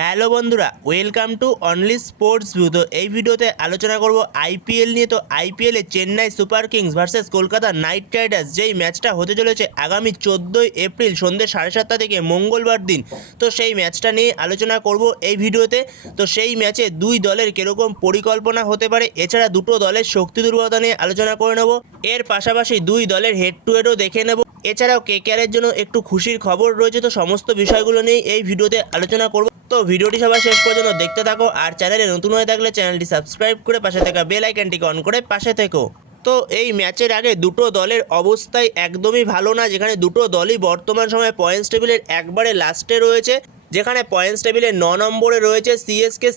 Hello বন্ধুরা, welcome to only sports view. তো এই ভিডিওতে আলোচনা করব আইপিএল নিয়ে। তো আইপিএলে Chennai Super Kings versus Kolkata Knight Riders যেই ম্যাচটা হতে চলেছে আগামী 14ই এপ্রিল সন্ধ্যে 7:30 থেকে মঙ্গলবার দিন। তো সেই ম্যাচটা নিয়ে আলোচনা করব এই ভিডিওতে। তো সেই ম্যাচে দুই দলের কীরকম পরিকল্পনা হতে পারে, এছাড়া দুটো দলের শক্তি দুর্বলতা নিয়ে আলোচনা করে নেব। এর পাশাপাশি দুই দলের হেড টু হেডও দেখে নেব। এছাড়াও কেকেআরের জন্য একটু খুশির খবর রয়েছে। তো সমস্ত বিষয়গুলো নিয়ে এই ভিডিওতে আলোচনা করব। তো ভিডিওটি সবাই শেষ পর্যন্ত দেখতে থাকো, আর চ্যানেলে নতুন হয়ে থাকলে চ্যানেলটি সাবস্ক্রাইব করে পাশে থাকা বেল আইকনটিকে অন করে পাশে থেকো। তো এই ম্যাচের আগে দুটো দলের অবস্থাই একদমই ভালো না, যেখানে দুটো দলই বর্তমান সময়ে পয়েন্টস টেবিলের একবারে লাস্টে রয়েছে। যেখানে পয়েন্টস টেবিলে 9 নম্বরে রয়েছে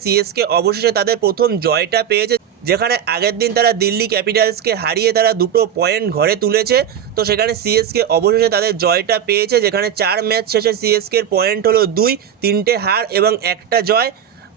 সিএসকে অবশেষে তাদের প্রথম জয়টা পেয়েছে, যেখানে আগের দিন তারা দিল্লি ক্যাপিটালসকে হারিয়ে তারা 2 পয়েন্ট ঘরে তুলেছে। তো সেখানে সিএসকে অবশেষে তাদের জয়টা পেয়েছে, যেখানে 4 ম্যাচ শেষে সিএসকের পয়েন্ট হলো 2, 3টে হার এবং 1টা জয়।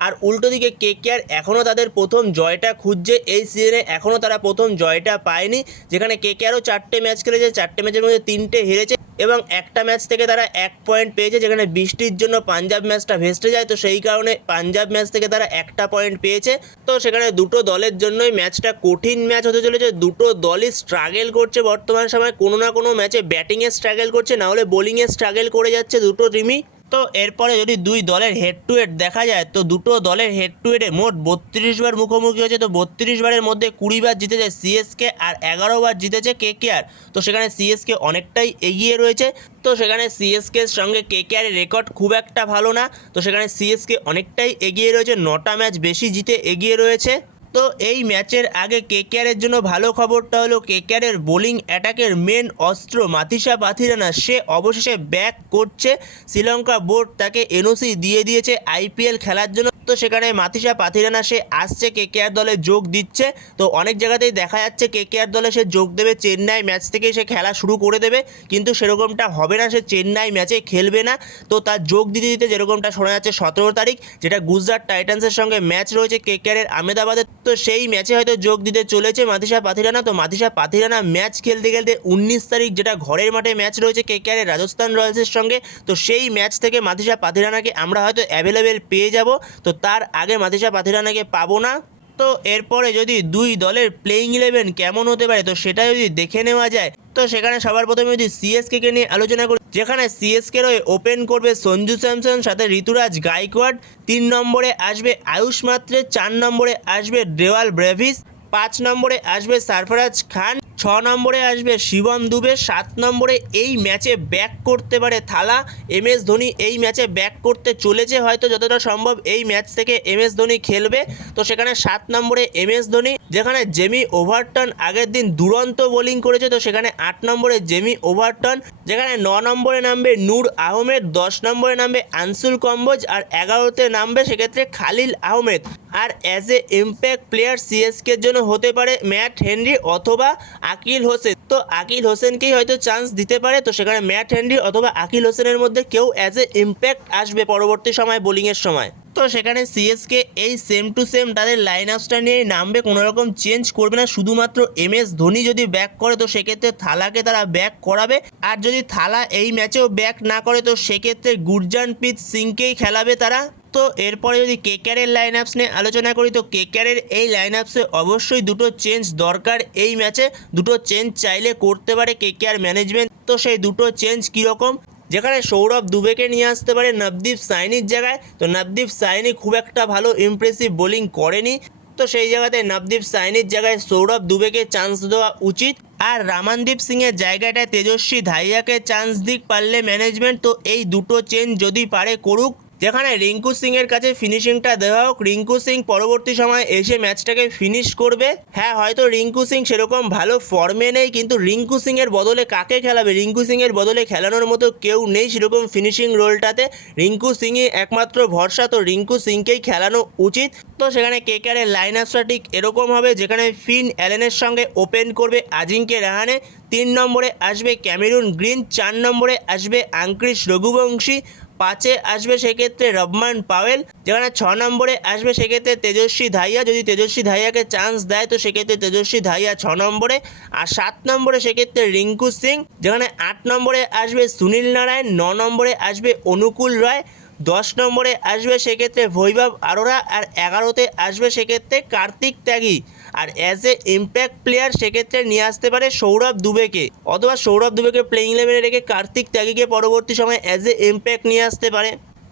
আর উল্টো দিকে কেকেআর এখনও তাদের প্রথম জয়টা খুঁজছে এই সিজনে, এখনও তারা প্রথম জয়টা পায়নি। যেখানে কেকেআরও 4টে ম্যাচ খেলেছে, 4টে ম্যাচের মধ্যে 3টে হেরেছে এবং একটা ম্যাচ থেকে তারা 1 পয়েন্ট পেয়েছে, যেখানে বৃষ্টির জন্য পাঞ্জাব ম্যাচটা ভেস্তে যায়। তো সেই কারণে পাঞ্জাব ম্যাচ থেকে তারা 1টা পয়েন্ট পেয়েছে। তো সেখানে দুটো দলের জন্যই ম্যাচটা কঠিন ম্যাচ হতে চলেছে। দুটো দলই স্ট্রাগল করছে বর্তমান সময়, কোনো না কোনো ম্যাচে ব্যাটিংয়ে স্ট্রাগল করছে, না হলে বোলিংয়ে স্ট্রাগল করে যাচ্ছে দুটো টিমই। তো এরপরে যদি দুই দলের হেড টু হেড দেখা যায়, তো দুটো দলের হেড টু হেডে মোট 32 বার মুখোমুখি হয়েছে। তো 32 বারের মধ্যে 20 বার জিতেছে সিএসকে আর 11 বার জিতেছে কেকেআর। তো সেখানে সিএসকে অনেকটাই এগিয়ে রয়েছে। তো সেখানে সিএসকের সঙ্গে কেকেআরের রেকর্ড খুব একটা ভালো না। তো সেখানে সিএসকে অনেকটাই এগিয়ে রয়েছে, 9টা ম্যাচ বেশি জিতে এগিয়ে রয়েছে। তো এই ম্যাচের আগে কেকেআরের জন্য ভালো খবরটা হলো কেকেআরের বোলিং অ্যাটাকের মেন অস্ত্র মাথিসা পাথিরানা সে অবশেষে ব্যাক করছে। শ্রীলঙ্কা বোর্ড তাকে এনওসি দিয়ে দিয়েছে আইপিএল খেলার জন্য। তো সেখানে মাথিসা পাথিরানা সে আসছে, কেকেআর দলে যোগ দিচ্ছে। তো অনেক জায়গাতেই দেখা যাচ্ছে কেকেআর দলে সে যোগ দেবে, চেন্নাই ম্যাচ থেকেই সে খেলা শুরু করে দেবে, কিন্তু সেরকমটা হবে না, সে চেন্নাই ম্যাচে খেলবে না। তো তার যোগ দিতে দিতে যেরকমটা শোনা যাচ্ছে 17 তারিখ, যেটা গুজরাট টাইটান্সের সঙ্গে ম্যাচ রয়েছে কেকেআরের আহমেদাবাদে, তো সেই ম্যাচে হয়তো যোগ দিতে চলেছে মাথিসা পাথিরানা। তো মাথিসা পাথিরানা ম্যাচ খেলতে খেলতে 19 তারিখ, যেটা ঘরের মাঠে ম্যাচ রয়েছে কেকেআরের রাজস্থান রয়্যালসের সঙ্গে, তো সেই ম্যাচ থেকে মাথিসা পাথিরানাকে আমরা হয়তো অ্যাভেলেবেল পেয়ে যাব। তো তার আগে মাথিসা পাথিরানাকে পাবো না। তো এরপরে যদি দুই দলের প্লেইং 11 কেমন হতে পারে, তো সেটা যদি দেখে নেওয়া যায়, তো সেখানে সবার প্রথমে যদি সিএসকে নিয়ে আলোচনা করি, যেখানে সিএসকের হয়ে ওপেন করবে সঞ্জু স্যামসন, সাথে ঋতুরাজ গাইকোয়াড। 3 নম্বরে আসবে আয়ুষ মাত্রে, 4 নম্বরে আসবে ডেওয়াল ব্রেভিস, 5 নম্বরে আসবে সারফরাজ খান, 6 নম্বরে আসবে শিবম দুবে, 7 নম্বরে এই ম্যাচে ব্যাক করতে পারে থালা। এমএস ধোনি এই ম্যাচে ব্যাক করতে চলেছে, হয়তো যতটা সম্ভব এই ম্যাচ থেকে এমএস ধোনি খেলবে। তো সেখানে 7 নম্বরে এমএস ধোনি, যেখানে জেমি ওভারটন আগের দিন দুরন্ত বোলিং করেছে। তো সেখানে 8 নম্বরে জেমি ওভারটন, যেখানে 9 নম্বরে নামবে নূর আহমেদ, 10 নম্বরে নামবে আনসুল কম্বোজ, আর 11তে নামবে সেক্ষেত্রে খালিল আহমেদ। আর অ্যাজ এ ইম্প্যাক্ট প্লেয়ার সিএসকের জন্য হতে পারে ম্যাট হেনরি অথবা আকিল হোসেন। তো আকিল হোসেনকেই হয়তো চান্স দিতে পারে। তো সেখানে ম্যাট হেনরি অথবা আকিল হোসেনের মধ্যে কেউ অ্যাজ এ ইম্প্যাক্ট আসবে পরবর্তী সময় বোলিংয়ের সময়। তো সেখানে সিএসকে এই সেম টু সেম তাদের লাইন আপসটা নিয়ে নামবে, কোনো রকম চেঞ্জ করবে না। শুধুমাত্র এমএস ধোনি যদি ব্যাক করে, তো সেক্ষেত্রে থালাকে তারা ব্যাক করাবে। আর যদি থালা এই ম্যাচেও ব্যাক না করে, তো সেক্ষেত্রে গুরজানপ্রীত সিংকেই খেলাবে তারা। তো এরপরে যদি কেকেআরের লাইন আপস নিয়ে আলোচনা করি, তো কেকেআরের এই লাইন আপসে অবশ্যই দুটো চেঞ্জ দরকার এই ম্যাচে। দুটো চেঞ্জ চাইলে করতে পারে কেকেআর ম্যানেজমেন্ট। তো সেই দুটো চেঞ্জ কীরকম, যেখানে সৌরভ দুবেকে নিয়ে আসতে পারে নবদীপ সাইনির জায়গায়। তো নবদীপ সাইনি খুব একটা ভালো ইমপ্রেসিভ বোলিং করেনি, তো সেই জায়গাতে নবদীপ সাইনির জায়গায় সৌরভ দুবেকে চান্স দেওয়া উচিত। আর রামানদীপ সিংয়ের জায়গাটায় তেজস্বী ধাইয়াকে চান্স দিক পারলে ম্যানেজমেন্ট। তো এই দুটো চেঞ্জ যদি পারে করুক, যেখানে রিঙ্কু সিংয়ের কাছে ফিনিশিংটা দেওয়া হোক, রিঙ্কু সিং পরবর্তী সময় এসে ম্যাচটাকে ফিনিশ করবে। হ্যাঁ, হয়তো রিঙ্কু সিং সেরকম ভালো ফর্মে নেই, কিন্তু রিঙ্কু সিংয়ের বদলে কাকে খেলাবে? রিঙ্কু সিংয়ের বদলে খেলানোর মতো কেউ নেই সেরকম ফিনিশিং রোলটাতে। রিঙ্কু সিংই একমাত্র ভরসা, তো রিঙ্কু সিংকেই খেলানো উচিত। তো সেখানে কেকেআরের লাইন আপসটা ঠিক এরকম হবে, যেখানে ফিন অ্যালেনের সঙ্গে ওপেন করবে আজিঙ্কে রাহানে, 3 নম্বরে আসবে ক্যামেরুন গ্রিন, 4 নম্বরে আসবে আঙ্ক্রিশ রঘুবংশী, 5-এ আসবে সেক্ষেত্রে রবমান পাওয়েল, যেখানে 6 নম্বরে আসবে সেক্ষেত্রে তেজস্বী ধাইয়া। যদি তেজস্বী ধাইয়াকে চান্স দেয়, তো সেক্ষেত্রে তেজস্বী ধাইয়া 6 নম্বরে। আর 7 নম্বরে সেক্ষেত্রে রিঙ্কু সিং, যেখানে 8 নম্বরে আসবে সুনীল নারায়ণ, 9 নম্বরে আসবে অনুকূল রায়, 10 নম্বরে আসবে সেক্ষেত্রে বৈভব আরোরা, আর 11তে আসবে সেক্ষেত্রে কার্তিক ত্যাগী। আর অ্যাজ এ ইম্প্যাক্ট প্লেয়ার সেক্ষেত্রে নিয়ে আসতে পারে সৌরভ দুবেকে, অথবা সৌরভ দুবেকে প্লেইং ইলেভেনে রেখে কার্তিক ত্যাগীকে পরবর্তী সময়ে অ্যাজ এ ইম্প্যাক্ট নিয়ে আসতে পারে।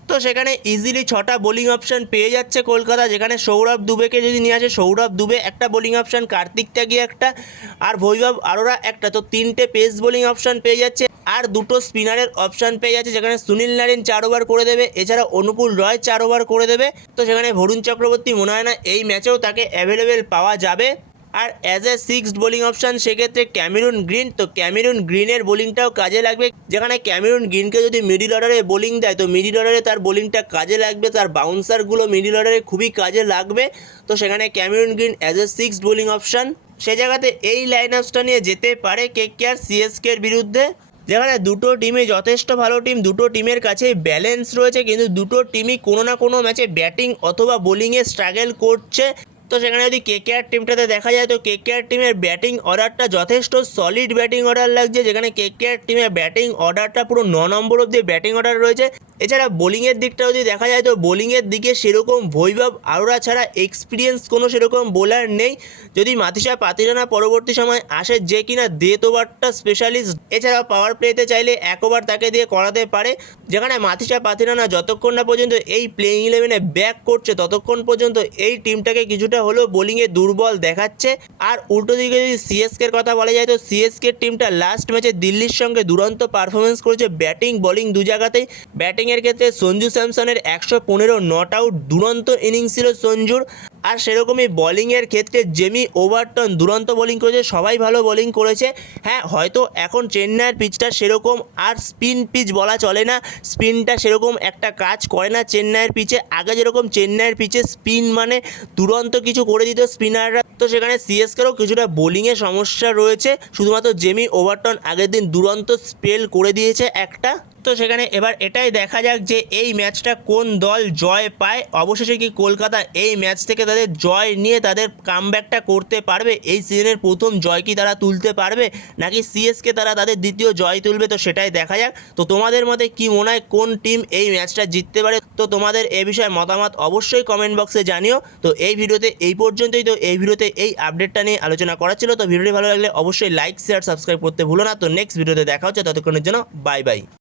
তো সেখানে ইজিলি 6টা বোলিং অপশান পেয়ে যাচ্ছে কলকাতা, যেখানে সৌরভ দুবেকে যদি নিয়ে আসে সৌরভ দুবে একটা বোলিং অপশান, কার্তিক ত্যাগী একটা, আর বৈভব আরোরা একটা, তো 3টে পেস বোলিং অপশান পেয়ে যাচ্ছে। আর 2টো স্পিনারের অপশান পেয়ে যাচ্ছে, যেখানে সুনীল নারিন 4 ওভার করে দেবে, এছাড়া অনুকূল রয় 4 ওভার করে দেবে। তো সেখানে বরুণ চক্রবর্তী মনে হয় না এই ম্যাচেও তাকে অ্যাভেলেবেল পাওয়া যাবে। আর as a sixth bowling option সেক্ষেত্রে ক্যামেরুন গ্রিন, তো ক্যামেরুন গ্রিনের বোলিংটাও কাজে লাগবে, যেখানে ক্যামেরুন গ্রিনকে যদি মিডিল অর্ডারে বোলিং দেয় তো মিডিল অর্ডারে তার বোলিংটা কাজে লাগবে, তার বাউন্সারগুলো মিডিল অর্ডারে খুবই কাজে লাগবে। তো সেখানে Cameron Green as a sixth bowling option, সে জায়গাতে এই লাইন আপসটা নিয়ে যেতে পারে কেকেআর সিএসকের বিরুদ্ধে, যেখানে দুটো টিমই যথেষ্ট ভালো টিম, দুটো টিমের কাছেই ব্যালেন্স রয়েছে, কিন্তু দুটো টিমই কোনো না কোনো ম্যাচে ব্যাটিং অথবা বোলিংয়ে স্ট্রাগল করছে। তো সেখানে যদি কেকেআর টিমটাতে দেখা যায় তো কেকেআর টিমের ব্যাটিং অর্ডারটা যথেষ্ট সলিড ব্যাটিং অর্ডার লাগছে, যেখানে কেকেআর টিমের ব্যাটিং অর্ডারটা পুরো 9 নম্বর অবধি ব্যাটিং অর্ডার রয়েছে। এছাড়া বোলিংয়ের দিকটা যদি দেখা যায় তো বোলিংয়ের দিকে সেরকম বৈভব আরোরা ছাড়া এক্সপিরিয়েন্স কোনো সেরকম বোলার নেই। যদি মাথিসা পাতিরানা পরবর্তী সময় আসে, যে কিনা ডেথ ওভারটা স্পেশালিস্ট, এছাড়া পাওয়ার প্লেতে চাইলে 1 ওভার তাকে দিয়ে করাতে পারে, যেখানে মাথিসা পাতিরানা যতক্ষণ না পর্যন্ত এই প্লেইং ইলেভেনে ব্যাক করছে ততক্ষণ পর্যন্ত এই টিমটাকে কিছুটা হলেও বোলিংয়ে দুর্বল দেখাচ্ছে। আর উল্টো দিকে যদি সিএসকের কথা বলা যায় তো সিএসকের টিমটা লাস্ট ম্যাচে দিল্লির সঙ্গে দুরন্ত পারফরমেন্স করেছে ব্যাটিং বোলিং দু জায়গাতেই। ব্যাটিংয়ের ক্ষেত্রে সঞ্জু স্যামসনের 115 নট আউট দুরন্ত ইনিংস ছিল সঞ্জুর, আর সেরকমই বোলিংয়ের ক্ষেত্রে জেমি ওভারটন দুরন্ত বোলিং করেছে, সবাই ভালো বোলিং করেছে। হ্যাঁ, হয়তো এখন চেন্নাইয়ের পিচটা সেরকম আর স্পিন পিচ বলা চলে না, স্পিনটা সেরকম একটা কাজ করে না চেন্নাইয়ের পিচে। আগে যেরকম চেন্নাইয়ের পিচে স্পিন মানে দুরন্ত কিছু করে দিত স্পিনাররা, তো সেখানে সিএসকেরও কিছুটা বোলিংয়ে সমস্যা রয়েছে, শুধুমাত্র জেমি ওভারটন আগের দিন দুরন্ত স্পেল করে দিয়েছে একটা। তো সেখানে এবার এটাই দেখা যাক যে এই ম্যাচটা কোন দল জয় পায়। অবশেষে কি কলকাতা এই ম্যাচ থেকে তাদের জয় নিয়ে তাদের কামব্যাকটা করতে পারবে, এই সিজনের প্রথম জয় কি তারা তুলতে পারবে, নাকি সিএসকে তারা তাদের দ্বিতীয় জয় তুলবে, তো সেটাই দেখা যাক। তো তোমাদের মতে কি মনে হয় কোন টিম এই ম্যাচটা জিততে পারে, তো তোমাদের এ বিষয়ে মতামত অবশ্যই কমেন্ট বক্সে জানিও। তো এই ভিডিওতে এই পর্যন্তই, তো এই ভিডিওতে এই আপডেটটা নিয়ে আলোচনা করা ছিল। তো ভিডিওটি ভালো লাগলে অবশ্যই লাইক শেয়ার সাবস্ক্রাইব করতে ভুলো না। তো নেক্সট ভিডিওতে দেখা হচ্ছে, ততক্ষণের জন্য বাই বাই।